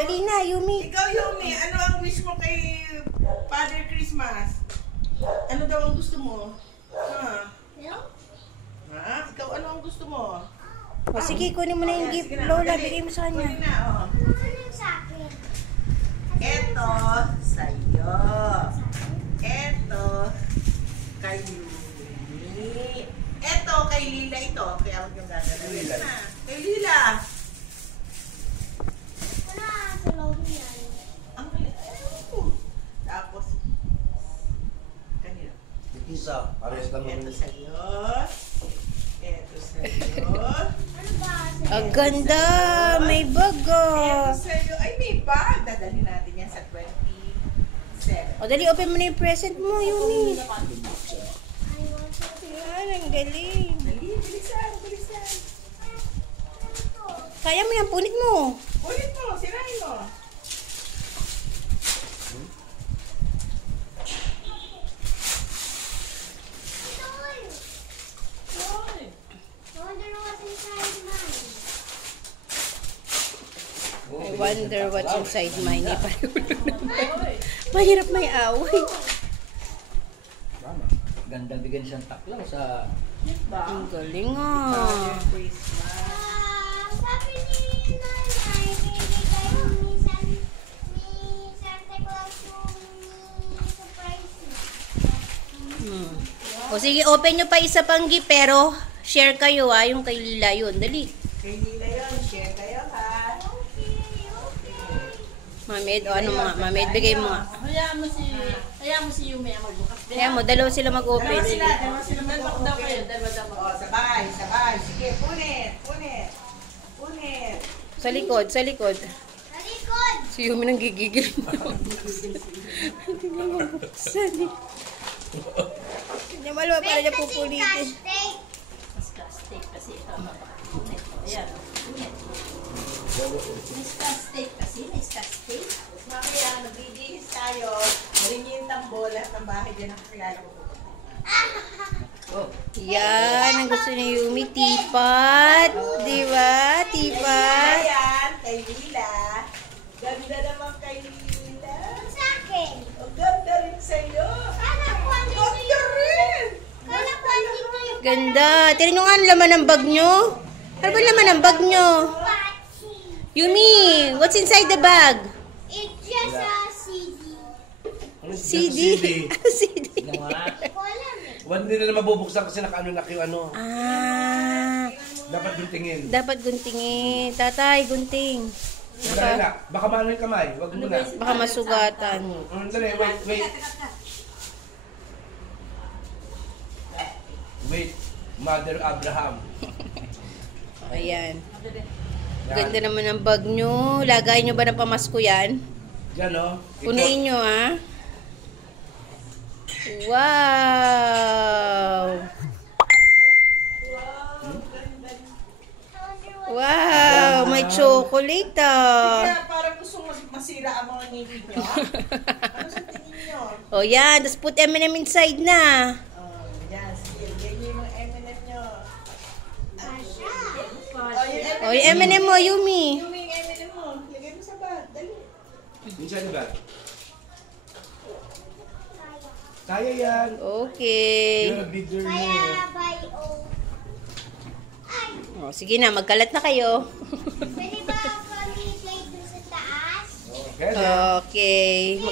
Dali na, Yumi. Ikaw, Yumi, ano ang wish mo kay Father Christmas? Ano daw ang gusto mo? Ha? Ha? Ikaw, ano ang gusto mo? O sige, kunin mo na yung gift, Sige na, Lola. dali. Bigay mo sa kanya. Kunin na, oh. Eto, sa'yo. Eto, kay Yumi. Eto, kay Lila ito. Kaya huwag yung gagawin. Lila. Na. Kay Lila. Ang tapos, kanina. Isa, parehas lang Eto naman. sa'yo. Eto sa'yo. Ang ganda! May bago! Eto sa'yo. Ay, may bag. Dadalhin natin yan sa 27. O dali, open mo na yung present mo, Yumi. Yan, ang galing. Dali, bilisan, bilisan. Kaya mo yan, punit mo. Ulit mo, sirahin mo. I wonder what's inside mine. Mahirap may away. Tama. Ganda bigyan siyang taklaw sa... Ang galing ah. Christmas. Sabi ni nanay, bibigay ni Santa Claus yung surprise niya. O sige, open nyo pa isa pang gift, pero share kayo ah, yung kay Lila yun. Dali. Kay Lila yun, share kayo ha. Mamed, o ano mga, Mamed, bigay mo nga. Hayaan mo si Yumi ang magbukas. Kaya mo, dalawa sila mag-open. Dalawa sila Dalawa daw kayo, mag-open. dalawa. O, sabay, sabay. Sige, punit, punit. Punit. Sa likod, sa likod. Talikod! Si Yumi nang gigigil na magbuksan. Hindi na magbuksan eh. Kanya malwa para niya pupulitin. Mas steak kasi ito ang mapakakunin. Ayan, kunin. Mas steak kasi, mas steak. Mamaya, nagbibihis tayo. Maringin tambol at ng bahay dyan ang kakilala ko. Yan, ang gusto ni Yumi, tipat. Di ba? Tipat. Ayan, kay Lila. Ganda naman kay Lila. Sa akin. Ang ganda rin sa'yo. Kala ko andito Ganda yung... rin. Kala ko andito yung... Ganda. Tingnan nyo nga ang laman ng bag nyo. Ano ba laman ng bag nyo? Pachi. Yumi, what's inside the bag? It's just a CD. CD. CD. Ko alam eh. Wala nila mabubuksan kasi nakaano na kayo ano. Ah, Dapat guntingin. dapat guntingin. Tatay, gunting. Dali na. Baka maano yung kamay. Wag mo na. Baka masugatan. Dali, wait, wait. Wait. Mother Abraham. Ayan. Yan. Ganda naman ng bag nyo. Lagay nyo ba ng pamasko yan? Diyan o. Punuin nyo, ha? Wow! Wow! May chocolate, ah. Kaya parang gusto masira ang mga ngipin nyo. Ano sa tingin nyo? O, yan. Tapos put M&M inside na. Oh, yan, sige. Ganyan yung mga M&M nyo. Pasha. Oh, yung O, yung M&M mo, Yumi. Yung M&M mo. Lagay mo sa bag. Dali. Minsan ba? Kaya yan. Okay. You're a bigger Kaya man. by O. Ay, O, sige na. Magkalat na kayo. pwede ba kami play dun sa taas? Okay. Okay.